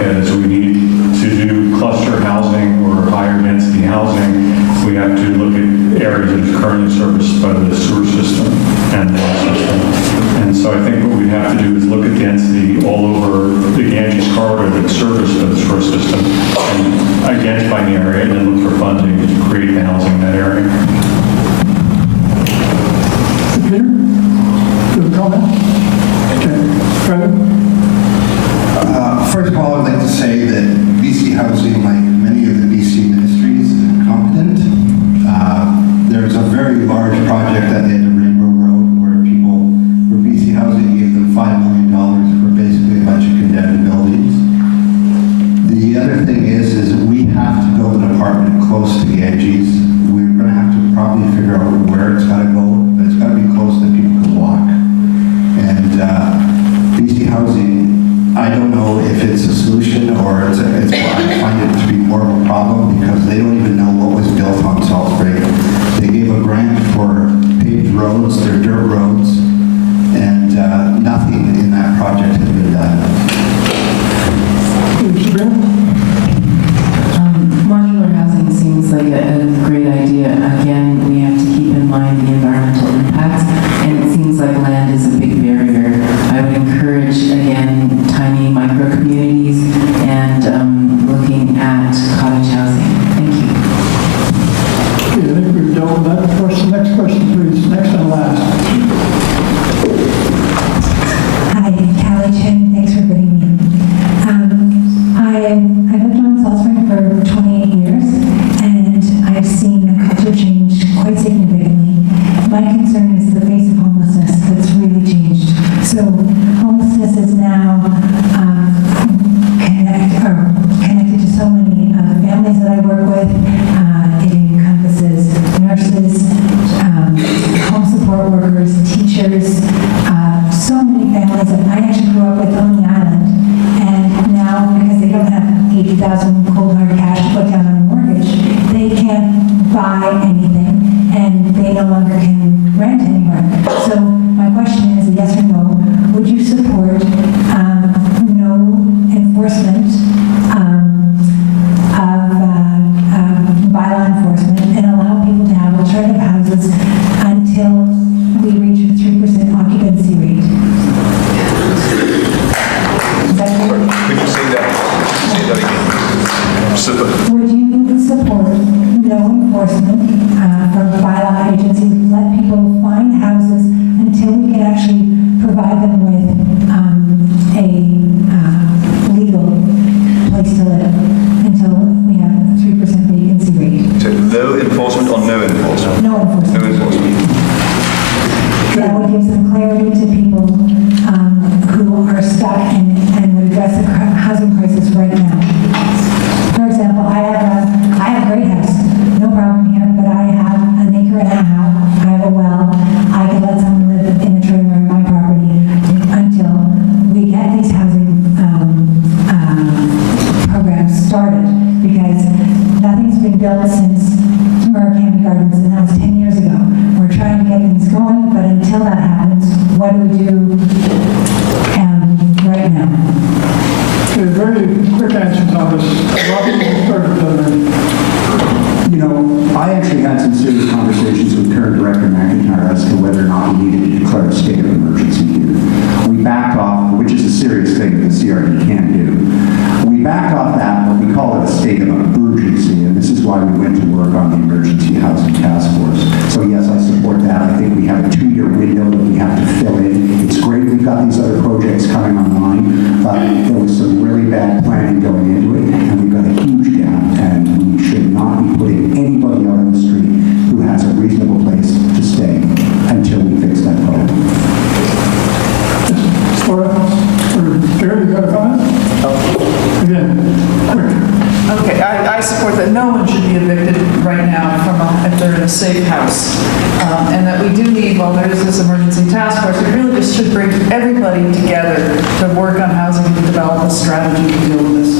at is we need to do cluster housing or higher density housing. We have to look at areas that are currently serviced by the sewer system and water system. And so I think what we have to do is look at density all over the Ganges corridor that's serviced by the sewer system and identify the area and then look for funding to create the housing in that area. Peter, do you have a comment? Okay. Fred? First of all, I'd like to say that BC Housing, like many of the BC ministries, is incompetent. There's a very large project at the end of Rainbow Road where BC Housing gave them $5 million for basically a bunch of condemned buildings. The other thing is we have to build an apartment close to Ganges. We're going to have to probably figure out where it's got to go, but it's got to be close that people can walk. And BC Housing, I don't know if it's a solution or I find it to be more of a problem because they don't even know what was built on Salt Spring. They gave a grant for paved roads, they're dirt roads, and nothing in that project has been done. Modular housing seems like a great idea. Again, we have to keep in mind the environmental impacts, and it seems like land is a big barrier. I would encourage, again, tiny micro-communities and looking at cottage housing. Thank you. Okay, I think we've dealt with that. Of course, the next question, please. Next and last. Hi, Callie Chen. Thanks for putting me in. I've lived on Salt Spring for 28 years, and I've seen the culture change quite significantly. My concern is the face of homelessness that's really changed. So homelessness is now connected to so many families that I work with. It encompasses nurses, home support workers, teachers, so many families that I actually grew up with on the island. And now, because they don't have 80,000 cold hard cash to put down on a mortgage, they can't buy anything, and they no longer can rent anywhere. So my question is, yes or no, would you support no enforcement bylaw enforcement and allow people to have alternative houses until we reach a 3% occupancy rate? Is that clear? Could you say that again? Would you support no enforcement from bylaw agencies, let people find houses until we can actually provide them with a legal place to live, until we have a 3% vacancy rate? So low enforcement or no enforcement? No enforcement. No enforcement. That would give some clarity to people who are stuck and would address the housing crisis right now. For example, I have a great house, no problem here, but I have an acre and a half, I have a well, I could let someone live in a trailer on my property until we get these housing programs started, because nothing's been built since Murakami Gardens, and that was 10 years ago. We're trying to get things going, but until that happens, what do we do right now? Okay, very quick answers on this. Robert, we'll start with You know, I actually had some serious conversations with current Director McIntyre as to whether or not we needed to declare a state of emergency here. We backed off, which is a serious thing that the CRD can do. We backed off that, but we call it a state of urgency, and this is why we went to work on the Emergency Housing Task Force. So yes, I support that. I think we have a 2-year window that we have to fill in. It's great we've got these other projects coming online, but there was some really bad planning going into it, and we've got a huge gap, and we should not be putting anybody out on the street who has a reasonable place to stay until we fix that problem. Barry, you got a comment? Again, quick. Okay, I support that no one should be evicted right now if they're in a safe house. And that we do need, while there is this emergency task force, we really just should bring everybody together to work on housing and develop a strategy to deal with this.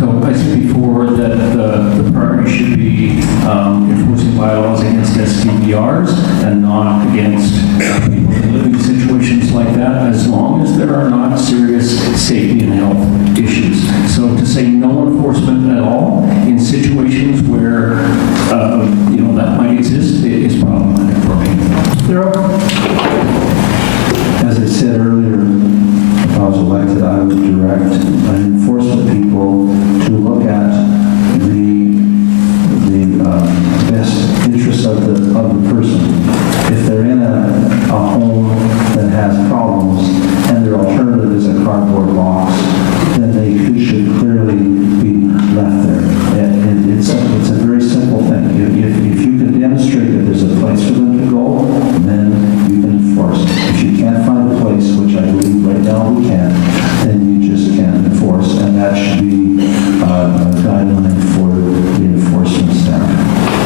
So I said before that the priority should be enforcing bylaws against STVRs and not against people in living situations like that, as long as there are not serious safety and health issues. So to say no enforcement at all in situations where, that might exist is problematic for me. As I said earlier, if I was elected, I would direct enforcement people to look at the best interests of the person. If they're in a home that has problems and their alternative is a cardboard box, then they should clearly be left there. And it's a very simple thing. If you can demonstrate that there's a place for them to go, then you can enforce it. If you can't find a place, which I believe right now we can, then you just can't enforce, and that should be a guideline for the enforcement staff.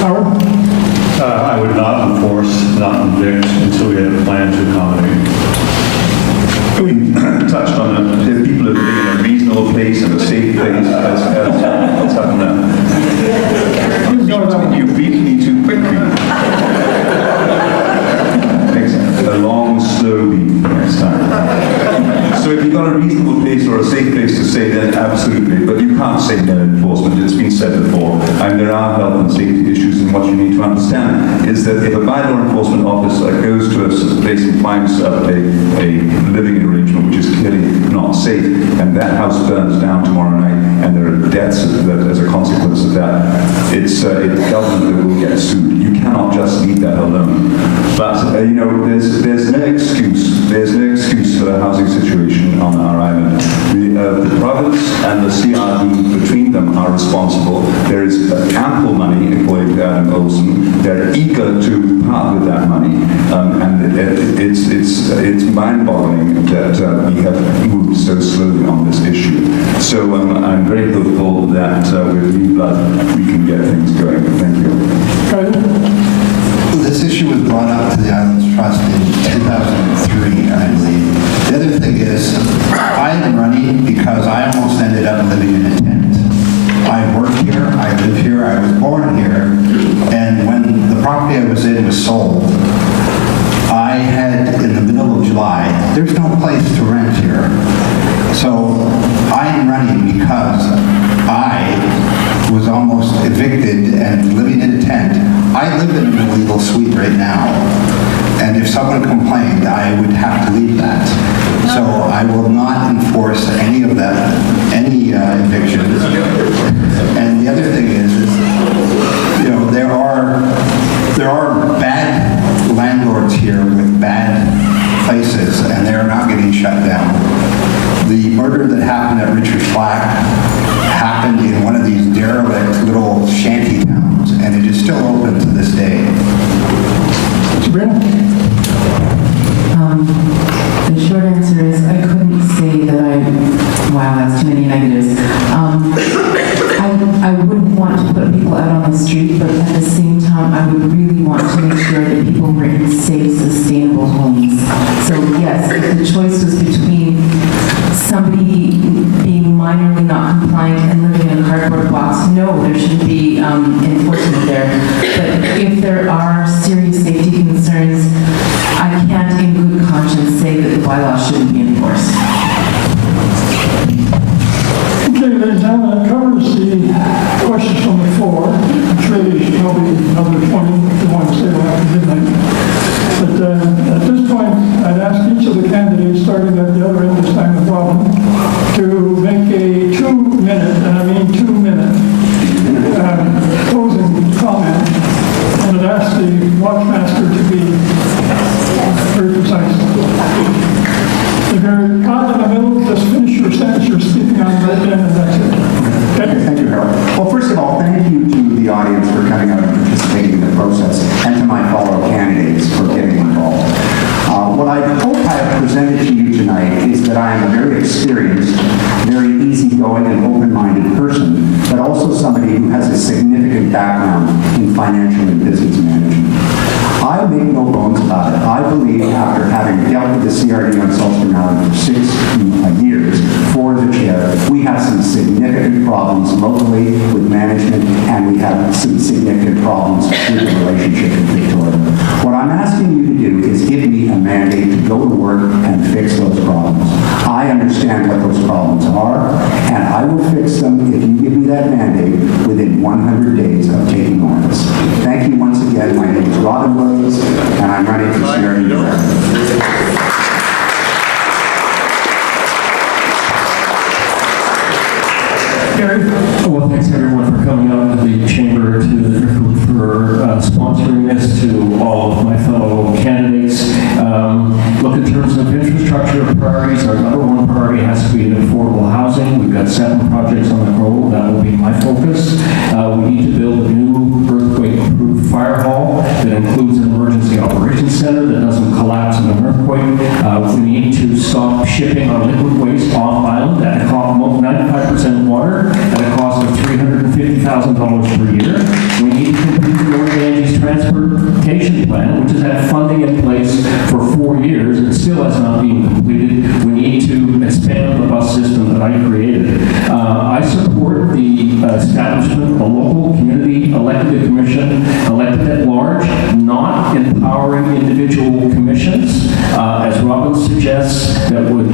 Howard? I would not enforce, not evict until we had a plan to accommodate. We touched on it. If people are living in a reasonable place and a safe place, as what's happened now. You beat me too quickly. A long, slow beat next time. So if you've got a reasonable place or a safe place to stay, then absolutely. But you can't say no enforcement. It's been said before. And there are health and safety issues, and what you need to understand is that if a bylaw enforcement officer goes to a place and finds a living arrangement which is clearly not safe, and that house burns down tomorrow night, and there are deaths as a consequence of that, it's government that will get sued. You cannot just leave that alone. But there's no excuse. There's no excuse for the housing situation on our island. The province and the CRD between them are responsible. There is ample money, according to Adam Olsen. They're eager to part with that money, and it's mind-boggling that we have moved so slowly on this issue. So I'm very hopeful that with new blood we can get things going. Thank you. This issue was brought up to the Islands Trust in 2003, I believe. The other thing is, I am running because I almost ended up living in a tent. I work here, I live here, I was born here, and when the property I was in was sold, I had, in the middle of July, there's no place to rent here. So I am running because I was almost evicted and living in a tent. I live in an illegal suite right now, and if someone complained, I would have to leave that. So I will not enforce any of that, any evictions. And the other thing is there are bad landlords here with bad places, and they're not getting shut down. The murder that happened at Richard Flack happened in one of these derelict little shanty towns, and it is still open to this day. Sabrina? The short answer is I couldn't say that wow, that's too many negatives. I wouldn't want to put people out on the street, but at the same time, I would really want to make sure that people were in safe, sustainable homes. So yes, if the choice was between somebody being minorly not compliant and living in a cardboard box, no, there shouldn't be enforcement there. But if there are serious safety concerns, I can't in good conscience say that the bylaw shouldn't be enforced. Okay, ladies and gentlemen, that covers the questions from the floor. It's really probably another 20 if you want to stay after midnight. But at this point, I'd ask each of the candidates, starting at the other end this time of problem, to make a 2-minute, and I mean 2-minute, closing comment. And I'd ask the watchmaster to be very precise. If you're caught in the middle, just finish your sentence you're speaking on right then, and that's it. Okay? Thank you, Harold. Well, first of all, thank you to the audience for coming out and participating in the process, and to my fellow candidates for getting involved. What I hope I have presented to you tonight is that I am a very experienced, very easygoing and open-minded person, but also somebody who has a significant background in financial and business management. I make no bones about it. I believe after having dealt with the CRD on Salisbury Island for 6 years for the chair, we have some significant significant problems locally with management, and we have some significant problems with the relationship in Victoria. What I'm asking you to do is give me a mandate to go to work and fix those problems. I understand what those problems are, and I will fix them if you give me that mandate within 100 days of taking office. Thank you once again. My name is Robin Williams, and I'm running for CRD Director. Well, thanks everyone for coming out to the chamber, to the Driftwood for sponsoring this, to all of my fellow candidates. Look, in terms of infrastructure priorities, our number one priority has to be affordable housing. We've got 7 projects on the go. That will be my focus. We need to build a new earthquake-proof fire hall that includes an emergency operations center that doesn't collapse in an earthquake. We need to stop shipping our liquid waste off island at a cost of 95% water at a cost of $350,000 per year. We need to complete the North Angeles Transportation Plan, which has had funding in place for 4 years and still has not been completed. We need to expand the bus system that I created. I support the establishment of a local community elected commission, elected at large, not empowering individual commissions, as Robin suggests, that would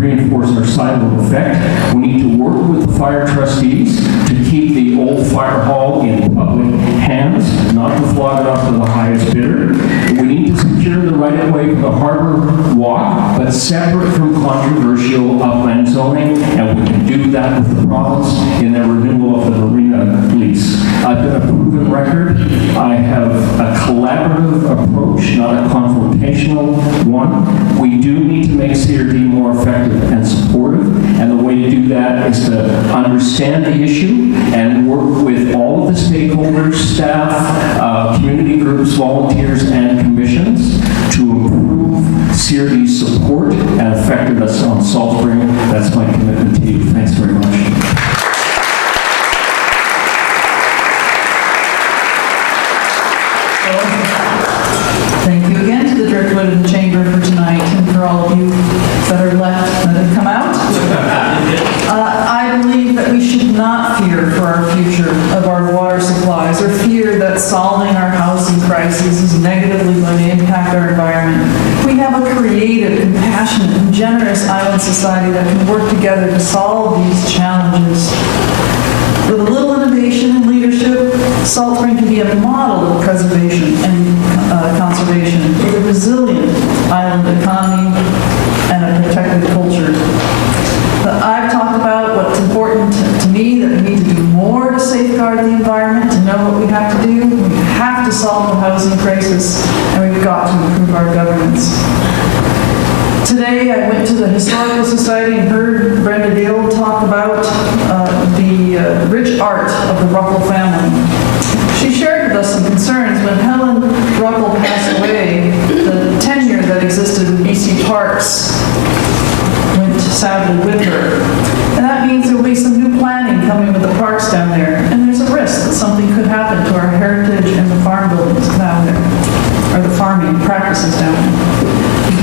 reinforce our silo effect. We need to work with the fire trustees to keep the old fire hall in public hands, not to flog it off to the highest bidder. We need to secure the right-of-way for the Harbor Walk, but separate from controversial upland zoning, and we can do that with the province in their renewal of the marina lease. I've been a proven record. I have a collaborative approach, not a confrontational one. We do need to make CRD more effective and supportive, and the way to do that is to understand the issue and work with all of the stakeholders, staff, community groups, volunteers, and commissions to improve CRD's support and effectiveness on Salt Spring. That's my commitment to you. Thanks very much. Thank you again to the Driftwood and the Chamber for tonight, and for all of you that are left that have come out. I believe that we should not fear for our future of our water supplies, or fear that solving our housing crises is negatively going to impact our environment. We have a creative, compassionate, and generous island society that can work together to solve these challenges. With a little innovation and leadership, Salt Spring can be a model of preservation and conservation, with a resilient island economy and a protected culture. But I've talked about what's important to me, that we need to do more to safeguard the environment, to know what we have to do. We have to solve the housing crisis, and we've got to improve our governance. Today, I went to the Historical Society and heard Brenda Dale talk about the rich art of the Ruckle family. She shared with us some concerns when Helen Ruckle passed away. The tenure that existed with BC Parks went sadly with her. And that means there will be some new planning coming with the parks down there. And there's a risk that something could happen to our heritage and the farm buildings down there, or the farming practices down there.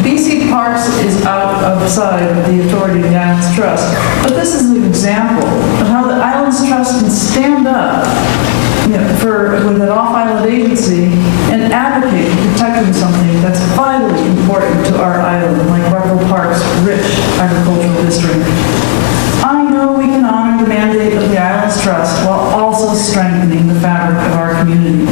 BC Parks is outside of the authority of the Islands Trust, but this is an example of how the Islands Trust can stand up with an off-island agency and advocate for protecting something that's vitally important to our island, like Ruckle Park's rich agricultural history. I know we can honor the mandate of the Islands Trust while also strengthening the fabric of our community.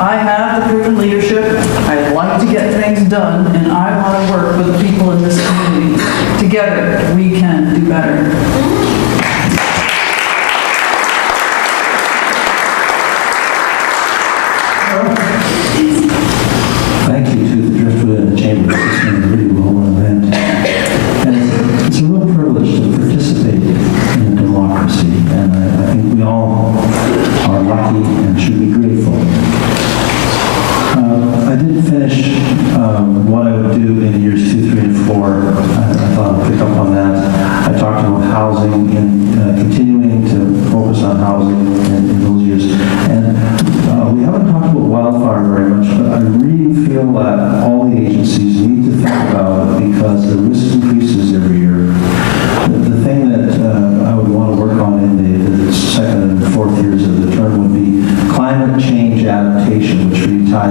I have the proven leadership. I'd like to get things done, and I want to work with the people in this community. Together, we can do better. Thank you to the Driftwood and the Chamber. It's been a really well event. And it's a real privilege to participate in a democracy. And I think we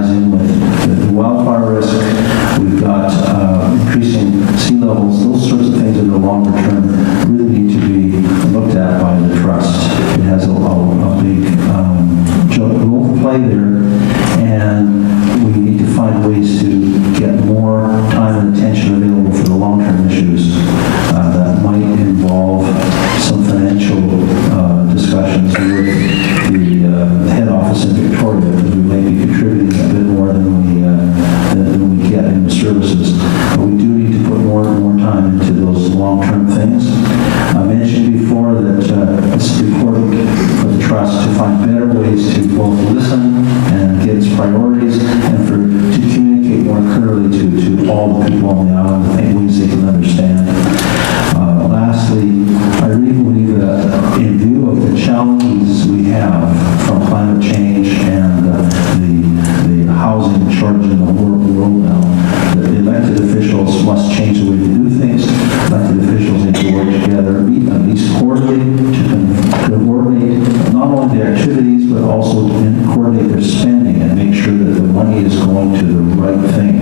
ties in with the wildfire risk. We've got increasing sea levels. Those sorts of things that are longer term really need to be looked at by the trust. It has a big role to play there, and we need to find ways to get more time and attention available for the long-term issues that might involve some financial discussions with the head office in Victoria, because we may be contributing a bit more than we get in the services. But we do need to put more and more time into those long-term things. I mentioned before that it's important for the trust to find better ways to both listen and get its priorities, and to communicate more clearly to all the people on the island in ways they can understand. Lastly, I really believe that in view of the challenges we have from climate change and the housing shortage in the world now, that elected officials must change the way they do things. Elected officials need to work together, at least quarterly, to coordinate not only their activities, but also to coordinate their spending and make sure that the money is going to the right thing.